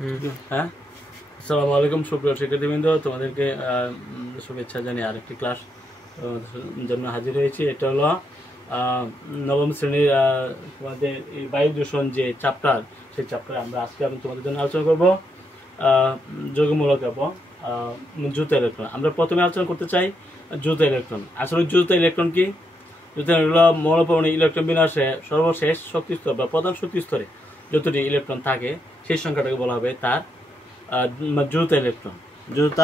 হ্যাঁ, আসসালামু আলাইকুম সুপ্রিয় শিক্ষার্থীবৃন্দ, তোমাদেরকে শুভেচ্ছা জানিয়ে আরেকটি ক্লাস জন্য হাজির হয়েছি। এটা হলো নবম শ্রেণীর তোমাদের এই বায়ু দূষণ যে চ্যাপ্টার, সেই চ্যাপ্টারে আমরা আজকে আমি তোমাদের জন্য আলোচনা করবো যৌগমূলক এবং যৌথ ইলেকট্রন। আমরা প্রথমে আলোচনা করতে চাই যৌথ ইলেকট্রন। আসলে যৌথ ইলেকট্রন কি? যৌথ হলো মৌলপরমাণু ইলেকট্রন বিন্যাসে সর্বশেষ শক্তি স্তর বা প্রধান শক্তি স্তরে যতটি ইলেকট্রন থাকে সেই সংখ্যাটাকে বলা হবে তার যৌথ ইলেকট্রন। যৌথ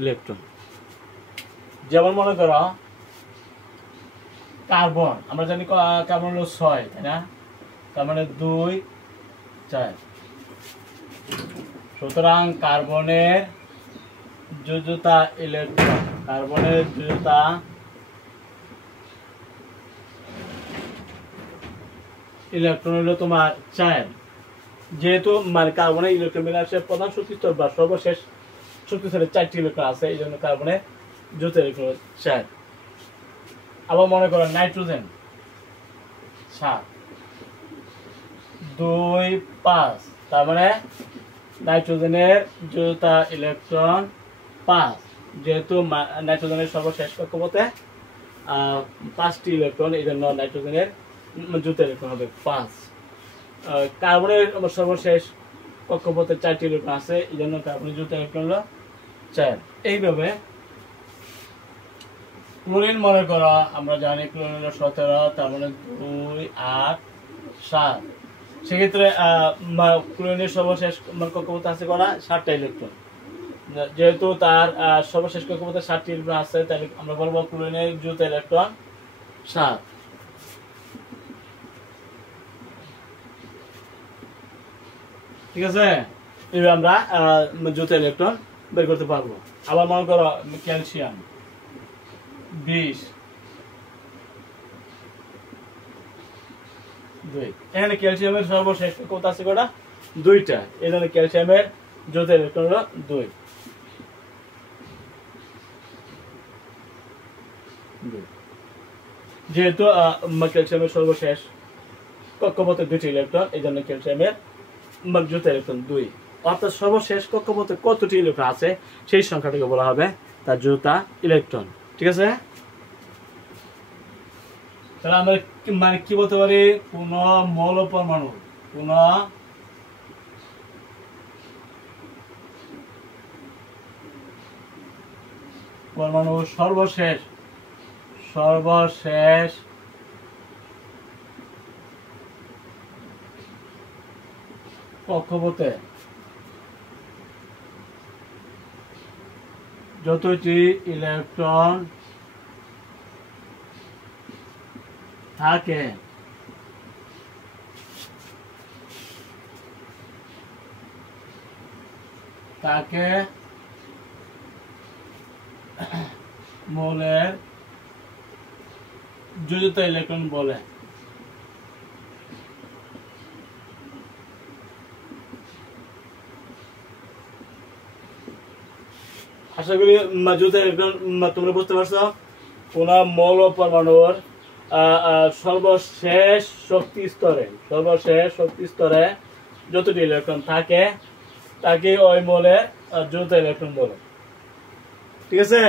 ইলেকট্রন যেমন মনে করো কার্বন, আমরা জানি কার্বন হলো 6, তাই না? তার মানে 2, 4। সুতরাং কার্বনের যৌথতা ইলেকট্রন, কার্বনের যৌথতা ইলেকট্রন হলো তোমার 4। যেহেতু মানে কার্বনের ইলেকট্রন বিন্যাসের প্রধান শক্তি স্তর বা সর্বশেষ শক্তি স্তরে 4টি ইলেকট্রন আছে, এই জন্য কার্বনের যৌথ ইলেকট্রন 4। আবার মনে করো নাইট্রোজেন 7, 2, 5, তার মানে নাইট্রোজেনের যৌথতা ইলেকট্রন 5। যেহেতু নাইট্রোজেনের সর্বশেষ কক্ষপথে 5টি ইলেকট্রন, এই জন্য নাইট্রোজেনের যৌথ ইলেকট্রন হবে 5। কার্বনের সর্বশেষ কক্ষপথে 4টি ইলেকট্রন আছে, এই জন্য কার্বনের যৌথ ইলেকট্রন হলো 4। এইভাবে ক্লোরিন মনে করো, আমরা জানি ক্লোরিন হলো 17, তার মানে 2, 8, 7। সেক্ষেত্রে ক্লোরিনের সর্বশেষ কক্ষপথে আছে করা 7টা ইলেকট্রন। যেহেতু তার সর্বশেষ কক্ষপথে 7টি ইলেকট্রন আছে, তাহলে আমরা বলবো ক্লোরিনের যৌথ ইলেকট্রন 7। ঠিক আছে, এইভাবে আমরা যৌথ ইলেকট্রন বের করতে পারবো। আবার মনে করো ক্যালসিয়াম 20, 2। এখানে ক্যালসিয়ামের সর্বশেষ কক্ষপথ আছে কটা? 2টা, এই জন্য ক্যালসিয়ামের যৌথ ইলেকট্রন হলো 2। যেহেতু ক্যালসিয়ামের সর্বশেষ কক্ষপথে 2টি ইলেকট্রন, এই জন্য ক্যালসিয়ামের যৌথ ইলেকট্রন 2। অর্থাৎ সর্বশেষ কক্ষপথে কতটি ইলেকট্রন আছে সেই সংখ্যাটাকে বলা হবে তার যৌথ ইলেকট্রন। ঠিক আছে, তাহলে আমরা মানে কি বলতে পারি? কোন মৌল পরমাণু, কোন পরমাণু সর্বশেষ কক্ষপথে যতটি ইলেকট্রন থাকে তাকে মৌলের যৌথ ইলেকট্রন বলে। আশা করি যৌথ ইলেকট্রন তোমরা বুঝতে পারছো। কোন মৌল পরমাণুর সর্বশেষ শক্তি স্তরে যতটি ইলেকট্রন থাকে তাকে ওই মৌলের যৌথ ইলেকট্রন বলে। ঠিক আছে,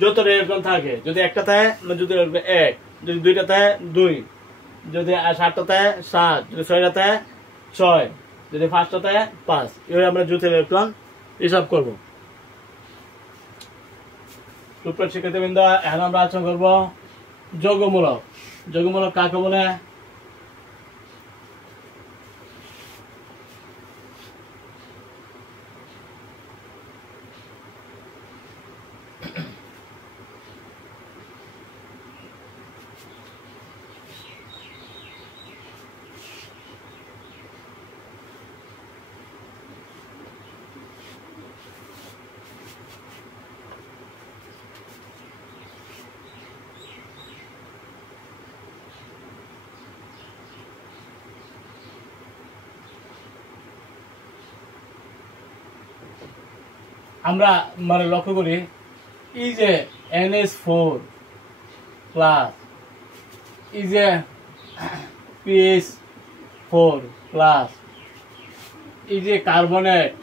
যতটা ইলেকট্রন থাকে, যদি একটা থাকে যৌথ ইলেকট্রন 1, যদি 2টা থাকে 2, যদি 7টা থাকে 7, যদি 6টা থাকে 6, যদি 5টা থাকে 5। এভাবে আমরা যৌথ ইলেকট্রন হিসাব করবো। সুপ্রিয় শিক্ষার্থীবৃন্দ, এখন আমরা আলোচনা করবো যৌগমূলক। যৌগমূলক কাকে বলে? আমরা মানে লক্ষ্য করি এই যে NH4 প্লাস, এই যে PH4 প্লাস, এই যে কার্বনেট,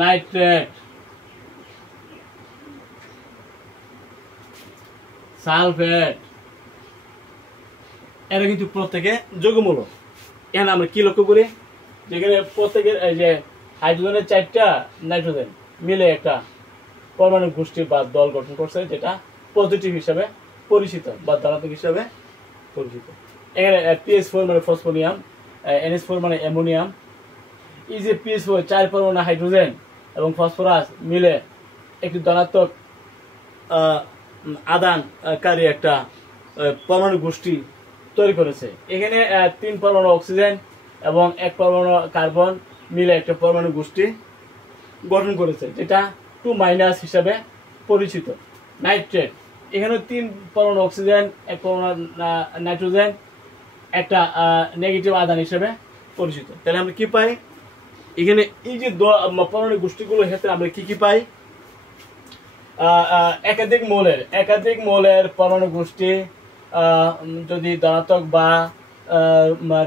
নাইট্রেট, সালফেট, এরা কিন্তু প্রত্যেকে যৌগমূলক। এখানে আমরা কি লক্ষ্য করি, যেখানে প্রত্যেকের এই যে হাইড্রোজেনের 4টা নাইট্রোজেন মিলে একটা পরমাণু গোষ্ঠী বা দল গঠন করছে, যেটা পজিটিভ হিসাবে পরিচিত বা ধনাত্মক হিসাবে পরিচিত। এখানে PH4 মানে ফসফোনিয়াম, NH4 মানে অ্যামোনিয়াম। এই যে PH4 4 পরমাণু হাইড্রোজেন এবং ফসফরাস মিলে একটি ধনাত্মক আদানকারী একটা পরমাণু গোষ্ঠী তৈরি করেছে। এখানে 3 পরমাণু অক্সিজেন এবং 1 পরমাণু কার্বন মিলে একটা পরমাণু গোষ্ঠী গঠন করেছে, যেটা 2- হিসাবে পরিচিত। নাইট্রেট, এখানে 3 পরমাণু অক্সিজেন, 1 পরমাণু নাইট্রোজেন, একটা নেগেটিভ আদান হিসেবে পরিচিত। তাহলে আমরা কি পাই, এখানে এই যে পরমাণু গোষ্ঠীগুলোর ক্ষেত্রে আমরা কি কি পাই, একাধিক মৌলের পরমাণু গোষ্ঠী যদি ধনাত্মক বা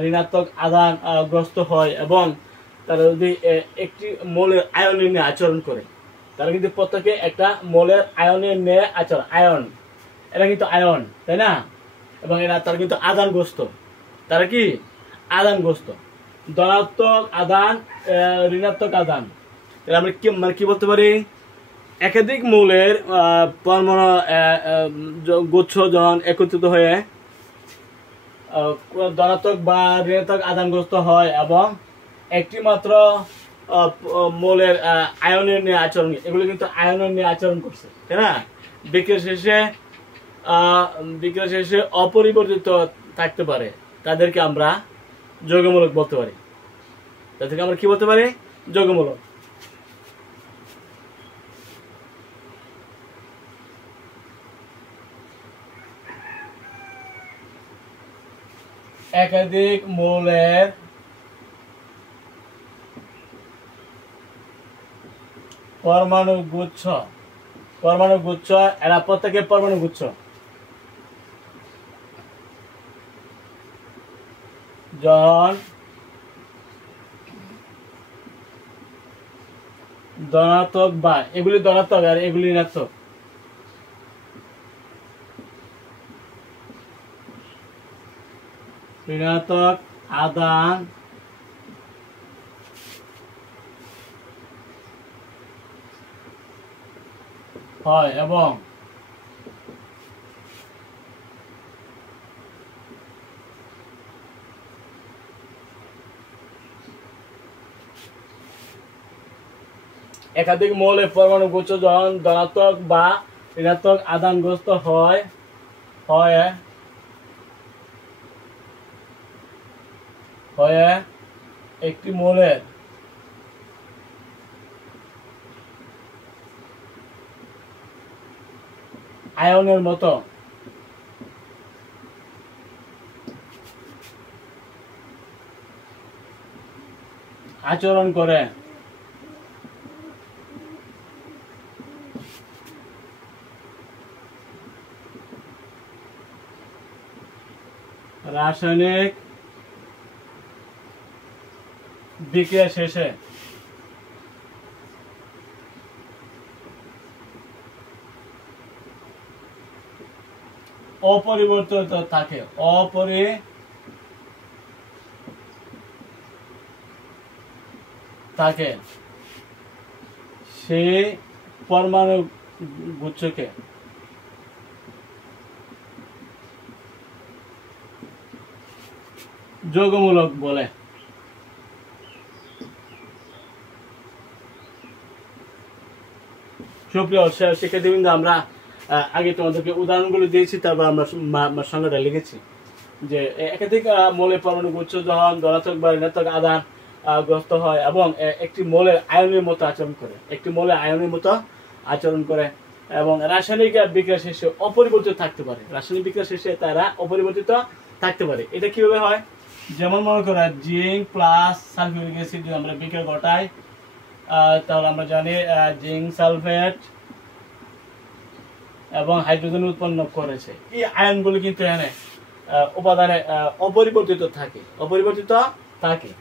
ঋণাত্মক আদান গ্রস্ত হয় এবং তারা যদি একটি মৌলের আয়নের নিয়ে আচরণ করে, তারা কিন্তু প্রত্যেকে একটা মৌলের আয়নের নিয়ে আচরণ, আয়ন, এরা কিন্তু আয়ন, তাই না? এবং তারা কিন্তু আদানগ্রস্ত, তারা কি আদানগ্রস্ত, ধনাত্মক আদান, ঋণাত্মক আদান। তাহলে আমরা কি বলতে পারি, একাধিক মৌলের পরমাণু গুচ্ছ যখন একত্রিত হয়ে ধনাত্মক বা ঋণাত্মক আদানগ্রস্ত হয় এবং একটি মাত্র মৌলের আয়নের নিয়ে আচরণ, এগুলো কিন্তু আয়নের নিয়ে আচরণ করছে, তাই না? বিক্রিয়া শেষে অপরিবর্তিত থাকতে পারে, তাদেরকে আমরা যৌগমূলক বলতে পারি। তাদেরকে আমরা কি বলতে পারি, যৌগমূলক। একাধিক মৌলের পরমাণু গুচ্ছ, এরা প্রত্যেকে পরমাণু গুচ্ছ, যখন ধনাত্মক বা এগুলি ধনাত্মক আর এগুলি ঋণাত্মক, আদান হয় এবং একাধিক মৌলের পরমাণু গুচ্ছ যখন ধনাত্মক বা ঋণাত্মক আদানগ্রস্ত হয় একটি মৌলের আয়নের মতো আচরণ করে, রাসায়নিক বিক্রিয়া শেষে অপরিবর্তিত থাকে, সেই পরমাণু গুচ্ছকে যৌগমূলক বলে। সুপ্রিয় শিক্ষার্থীবৃন্দ, আমরা আগে তোমাদেরকে উদাহরণগুলো দিয়েছি, তারপর আমরা সংজ্ঞাটা লিখেছি যে একাধিক মৌলের পরমাণু গুচ্ছ যখন ধনাত্মক বা ঋণাত্মক আদান গ্রস্ত হয় এবং একটি মৌলের আয়নের মতো আচরণ করে এবং রাসায়নিক বিক্রিয়া শেষে অপরিবর্তিত থাকতে পারে, তারা অপরিবর্তিত থাকতে পারে। এটা কিভাবে হয়, যেমন মনে করো জিঙ্ক প্লাস সালফিউরিক অ্যাসিড যদি আমরা বিক্রিয়া ঘটাই, তাহলে আমরা জানি জিঙ্ক সালফেট এবং হাইড্রোজেন উৎপন্ন করেছে। এই আয়নগুলো কিন্তু এখানে উপাদানে অপরিবর্তিত থাকে, অপরিবর্তিত থাকে।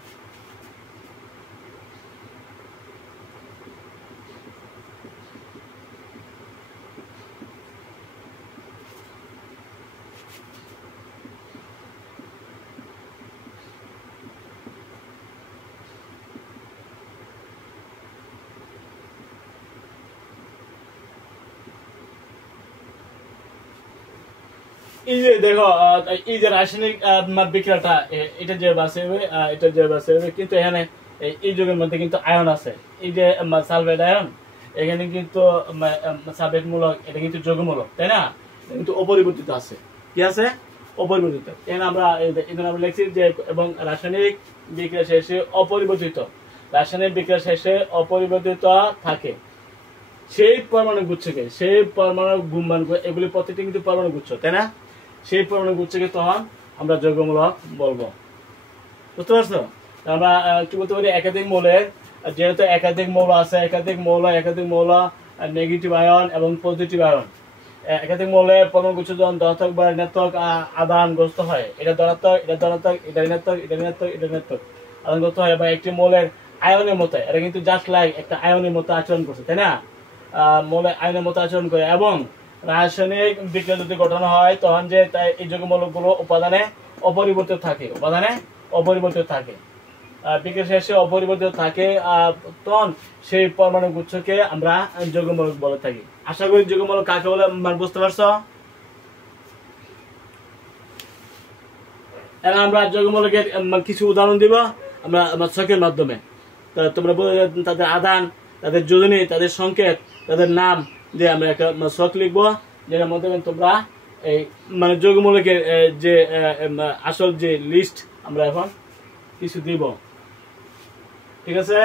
এই যে দেখো এই যে রাসায়নিক বিক্রিয়াটা এটা যে বাসে হবে, এটা যে বাসে হবে, কিন্তু এখানে এই যৌগের মধ্যে কিন্তু আয়ন আছে। এই যে সালফেট আয়ন, এখানে কিন্তু সালফেট মূলক, এটা কিন্তু যৌগমূলক, তাই না? কিন্তু অপরিবর্তিত আছে। কি আছে? অপরিবর্তিত। এখানে আমরা লিখছি যে এবং রাসায়নিক বিক্রিয়া শেষে অপরিবর্তিত, রাসায়নিক বিক্রিয়া শেষে অপরিবর্তিত থাকে সেই পরমাণু গুচ্ছকে, সেই পরমাণু গুম্বান, এগুলি প্রত্যেকটি কিন্তু পরমাণু গুচ্ছ, তাই না? সেই পরমাণু গুচ্ছকে তখন আমরা যৌগমূলক বলবো। বুঝতে পারছো? আমরা কি বলতে পারি, একাধিক মৌলের, যেহেতু একাধিক মৌল আছে, একাধিক মৌল নেগেটিভ আয়ন এবং পজিটিভ আয়ন, একাধিক মৌলের পরমাণু গুচ্ছ যখন ধনাত্মক বা ঋণাত্মক আদানগ্রস্ত হয়, এটা ধনাত্মক, এটা ধনাত্মক, এটা ঋণাত্মক, এটা ঋণাত্মক, এটা ঋণাত্মক আদানগ্রস্ত হয়, বা একটি মৌলের আয়নের মতো, এটা কিন্তু জাস্ট লাইক একটা আয়নের মতো আচরণ করছে, তাই না? মৌলের আয়নের মতো আচরণ করে। এবং রাসায়নিক বিক্রিয়া যদি গঠন হয় তখন যে এই যৌগমূলকগুলো উপাদানে অপরিবর্তিত থাকে, উপাদানে অপরিবর্তিত থাকে, বিক্রিয়া শেষে অপরিবর্তিত থাকে, তখন সেই পরমাণু গুচ্ছকে আমরা যৌগমূলক বলে থাকি। আশা করি যৌগমূলক কাকে বলে বুঝতে পারছো? এখন আমরা যৌগমূলকের কিছু উদাহরণ দিব আমরা ছকের মাধ্যমে। তোমরা তাদের আদান, তাদের যোজনী, তাদের সংকেত, তাদের নাম দিয়ে আমরা একটা ছক লিখবো, যেটার মধ্যে তোমরা এই যৌগমূলকের যে আসল যে লিস্ট আমরা এখন কিছু দিব। ঠিক আছে?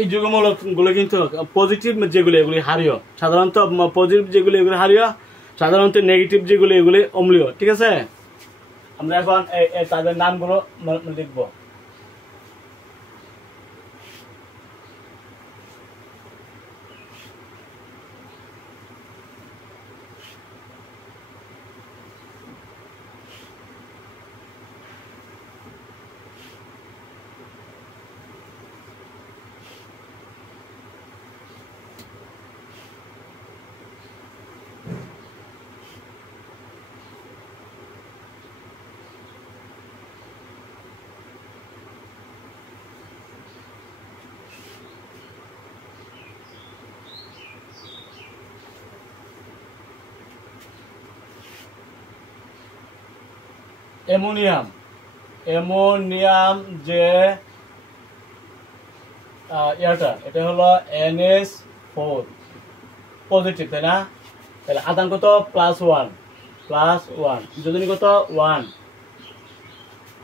এই যৌগমূলক গুলো কিন্তু পজিটিভ যেগুলো এগুলি হারিয়, সাধারণত পজিটিভ যেগুলো এগুলি হারিয়, সাধারণত নেগেটিভ যেগুলো এগুলি অম্লীয়। ঠিক আছে? আমরা এখন তাদের নামগুলো লিখবো। অ্যামোনিয়াম, অ্যামোনিয়াম যে এটা হলো NH4 পজিটিভ, তাই না? তাহলে আদান কত? +1, যোজনী কত? 1।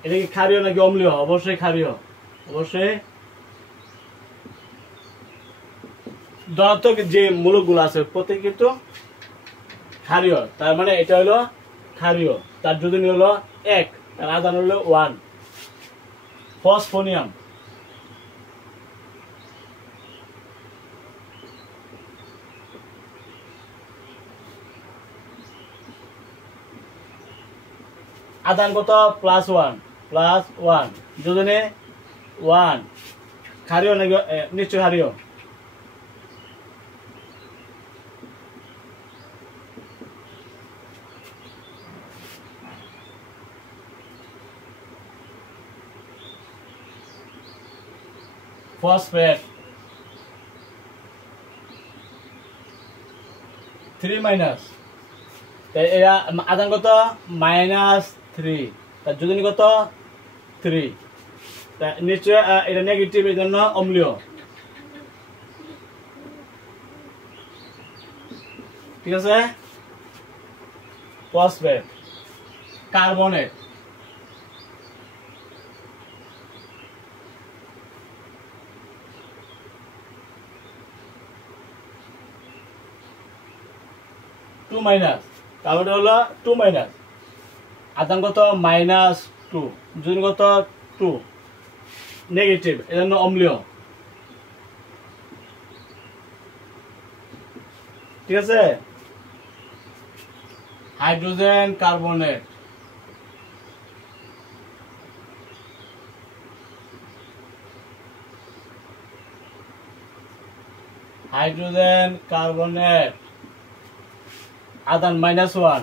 এটা কি ক্ষারীয় নাকি অম্লীয়? অবশ্যই ক্ষারীয়, অবশ্যই ধনাত্মক যে মূলকগুলো আছে প্রত্যেক কিন্তু ক্ষারীয়, তার মানে এটা হলো ক্ষারীয়, তার যোজনী হলো 1, তার আধান হলো 1। ফসফোনিয়াম আধান কত +1 যোজনে 1, ক্ষারীয় নাকি নিশ্চয় ক্ষারীয়। ফসফেট 3-, এরা আধান কত -3, তার যোজনী কত 3, নিশ্চয় এটা নেগেটিভ, এই জন্য অম্লীয়। ঠিক আছে। ফসফেট কার্বনেট -2, কার্বনেট হলো 2-, আধান কত -2, যোজনী কত 2, নেগেটিভ, এই জন্য অম্লীয়। ঠিক আছে। হাইড্রোজেন কার্বনেট আধান -1,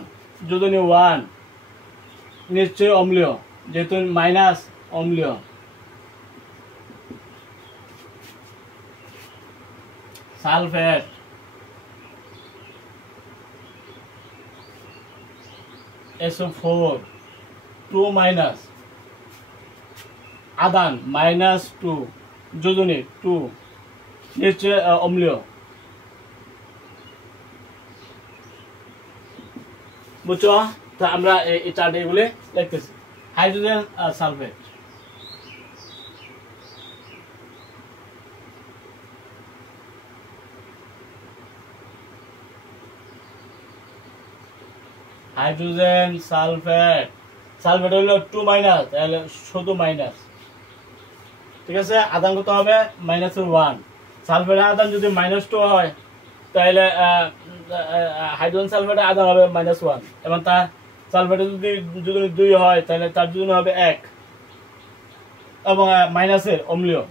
যোজনী 1, নিশ্চয় অম্লীয়, যেহেতু মাইনাস অম্লীয়। সালফেট SO4 2-, আধান -2, যোজনী 2, নিশ্চয় অম্লীয়। বুঝছো? তা আমরা এই চারটে এগুলি লিখতেছি। হাইড্রোজেন সালফেট সালফেট হলো 2-, তাহলে শুধু মাইনাস। ঠিক আছে। আধান কত হবে -1, সালফেটের আধান যদি -2 হয় তাহলে হাইড্রোজেন সালফেটের আধান হবে -1, এবং তার সালফেটের যদি 2 হয় তাহলে তার যোজনী হবে 1, এবং মাইনাসের অম্লীয়।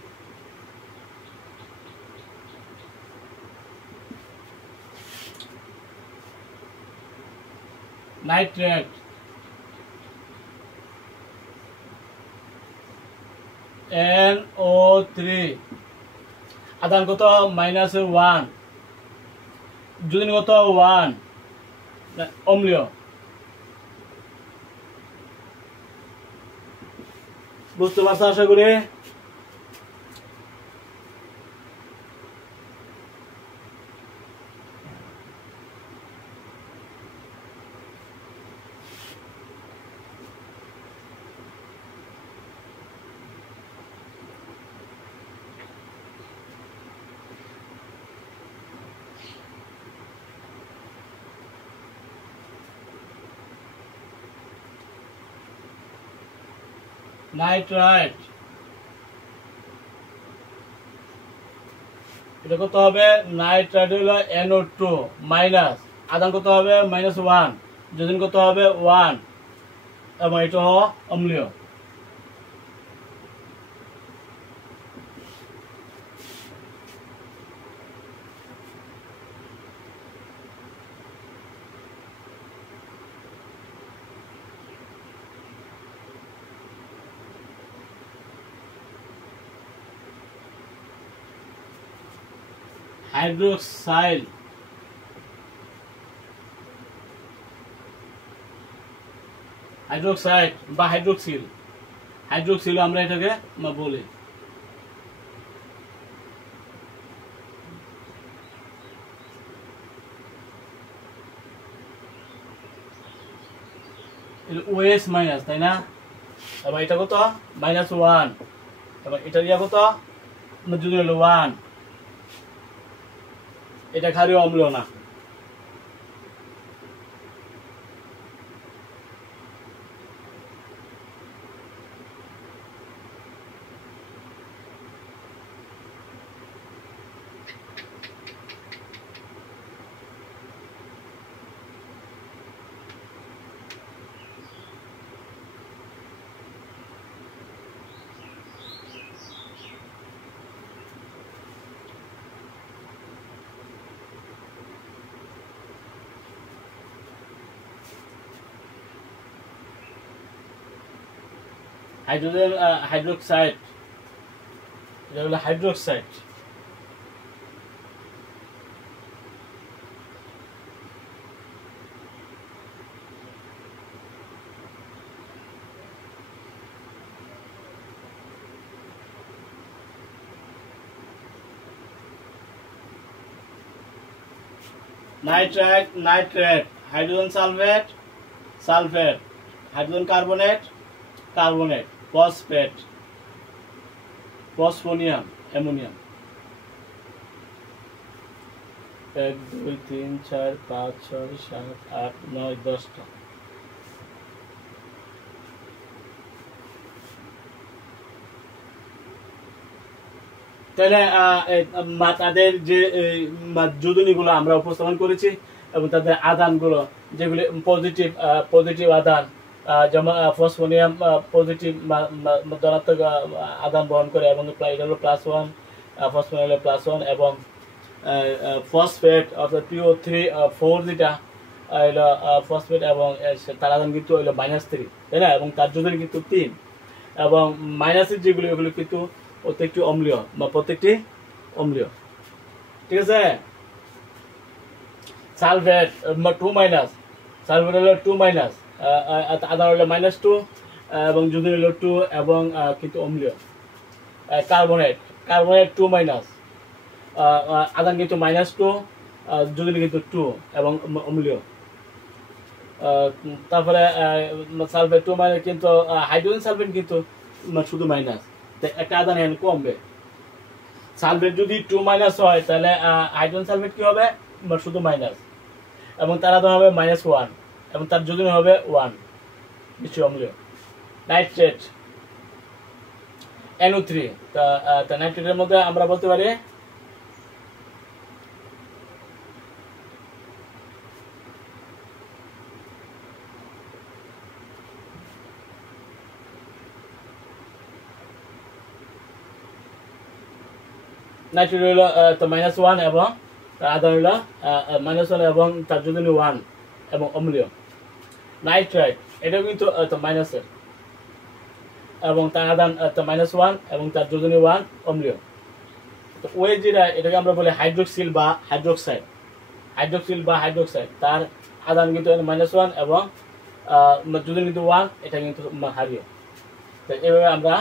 নাইট্রেট NO3, আধান কত -1, যোজনী কত 1, অম্লীয়। বুঝতে পারছো আশা করি। নাইট্রাইট এটা কত হবে? নাইট্রাইট হলো NO2 মাইনাস, আধান কত হবে -1, যোজনী কত হবে 1, এবং এটা হলো অম্লীয়। হাইড্রোক্সাইল বা হাইড্রোক্সিল আমরা এটাকে বলি। OS মাইনাস, তাই না? এবং এটা কত -1, এবং এটা ইয়া কত যদি হলো 1, এটা ক্ষারীয় অম্লীয় না। হাইড্রোজেন হাইড্রোক্সাইড, এটা হলো hydroxide. Nitrate, nitrate, hydrogen sulphate, sulphate, hydrogen carbonate, carbonate, phosphate, phosphonium, ammonium. 1 2 3 4 5 6 7 8 9 10টা। তাহলে তাদের যে যোজনীগুলো আমরা উপস্থাপন করেছি এবং তাদের আদানগুলো যেগুলি পজিটিভ পজিটিভ আদান, যেমন ফসফোনিয়াম পজিটিভ ধনাত্মক আদান বহন করে এবং এটা হলো +1, ফসফোনিয়াম হলো +1 এবং ফসফেট অর্থাৎ PO3 4 যেটা হলো ফসফেট এবং তার আদান কিন্তু হলো -3, তাই না? এবং তার যোজনী কিন্তু 3 এবং মাইনাসের যেগুলো এগুলো কিন্তু প্রত্যেকটি অম্লীয় বা প্রত্যেকটি অম্লীয়। ঠিক আছে। সালফেট 2-, সালফেট হলো 2-, আদান হলো -2 এবং যোজনী হলো 2 এবং কিন্তু অম্লীয়। কার্বনেট, কার্বনেট 2-, আদান কিন্তু -2, যোজনী কিন্তু 2 এবং অম্লীয়। তারপরে সালফেট 2- কিন্তু হাইড্রোজেন সালফেট কিন্তু শুধু মাইনাস, একটা আদান এখানে কমবে। সালফেট যদি 2- হয় তাহলে হাইড্রোজেন সালফেট কি হবে? শুধু মাইনাস এবং তার আদান হবে -1 এবং তার যোজনী হবে 1, নিশ্চয় অম্লীয়। নাইট্রেট NO3, তা নাইট্রেটের মধ্যে আমরা বলতে পারি নাইট্রেট হলো -1 এবং তার আদান হলো -1 এবং তার যোজনী 1 এবং অম্লীয়। নাইট্রাইট এটাও কিন্তু মাইনাসের এবং তার আদান -1 এবং তার যোজনী 1, অম্লীয়। তো ওই যেটা এটাকে আমরা বলি হাইড্রোক্সিল বা হাইড্রোক্সাইড, হাইড্রোক্সিল বা হাইড্রোক্সাইড, তার আদান কিন্তু -1 এবং যোজনী কিন্তু 1, এটা কিন্তু হারিয়ে। তো এইভাবে আমরা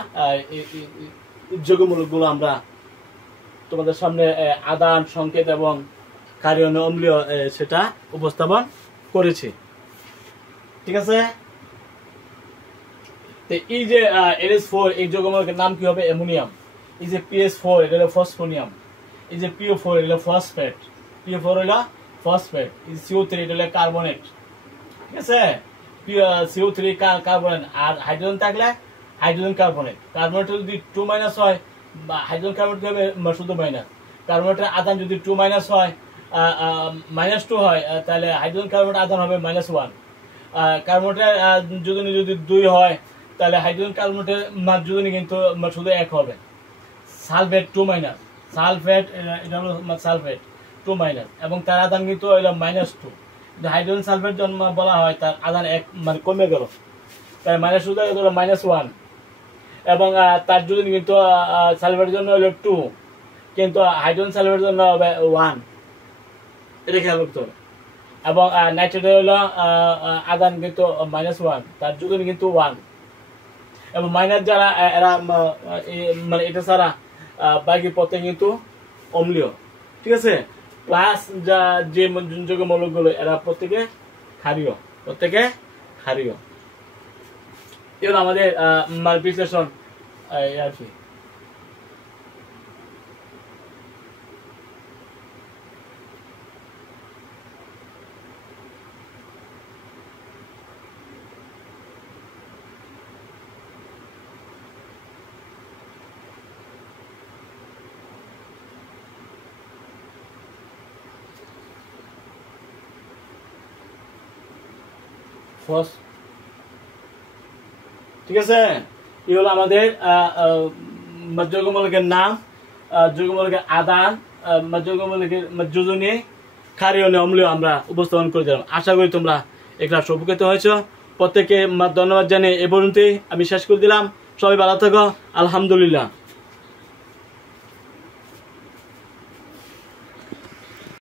যৌগমূলকগুলো আমরা তোমাদের সামনে আদান, সংকেত এবং ক্ষারীয় অম্লীয় সেটা উপস্থাপন করেছি। ঠিক আছে। তো এই যে NH4 এই যৌগমূলকের নাম কি হবে? অ্যামোনিয়াম। এই যে PS4 এটা হলো ফসফোনিয়াম। এই যে PO4 এটা হলো ফসফেট। PO4 হলো ফসফেট। এই যে CO3 এটা হলো কার্বনেট। ঠিক আছে। CO3 কার্বনেট আর হাইড্রোজেন থাকলে হাইড্রোজেন কার্বনেট। কার্বনেট যদি 2- হয় বা হাইড্রোজেন কার্বনেট হবে শুধু মাইনাস। কার্বনেটের আদান যদি 2- হয় -2 হয় তাহলে হাইড্রোজেন কার্বনেট আদান হবে -1। কার্বনেটের যোজনী যদি 2 হয় তাহলে হাইড্রোজেন কার্বনেটের যোজনী কিন্তু শুধু 1 হবে। সালফেট 2-, সালফেট এটা হলো সালফেট 2- এবং তার আদান কিন্তু হলো -2। হাইড্রোজেন সালফেট জন্ম বলা হয় তার আদান 1 কমে গেল, তাই -2 হলো -1 এবং তার যোজনী কিন্তু সালফেটের জন্য হলো 2 কিন্তু হাইড্রোজেন সালফেটের জন্য হবে 1, এটা খেয়াল করতে হবে। এবং নাইট্রেটের হলো আদান কিন্তু -1, তার যোজনী কিন্তু 1 এবং মাইনাস যারা এরা মানে এটা ছাড়া বাকি পথে কিন্তু অম্লীয়। ঠিক আছে। প্লাস যে যৌগমূলকগুলো এরা প্রত্যেকে ক্ষারীয়, প্রত্যেকে ক্ষারীয়। এগুলো আমাদের বিশ্লেষণ আর কি। ফস, ঠিক আছে। এই হলো আমাদের যৌগমূলকের নাম, যৌগমূলকের আদান, যৌগমূলকের যোজনী, ক্ষারীয় অম্লীয় আমরা উপস্থাপন করে দিলাম। আশা করি তোমরা এই ক্লাস উপকৃত হয়েছ। প্রত্যেককে ধন্যবাদ জানিয়ে এ পর্যন্তই আমি শেষ করে দিলাম। সবাই ভালো থাকো, আলহামদুলিল্লাহ।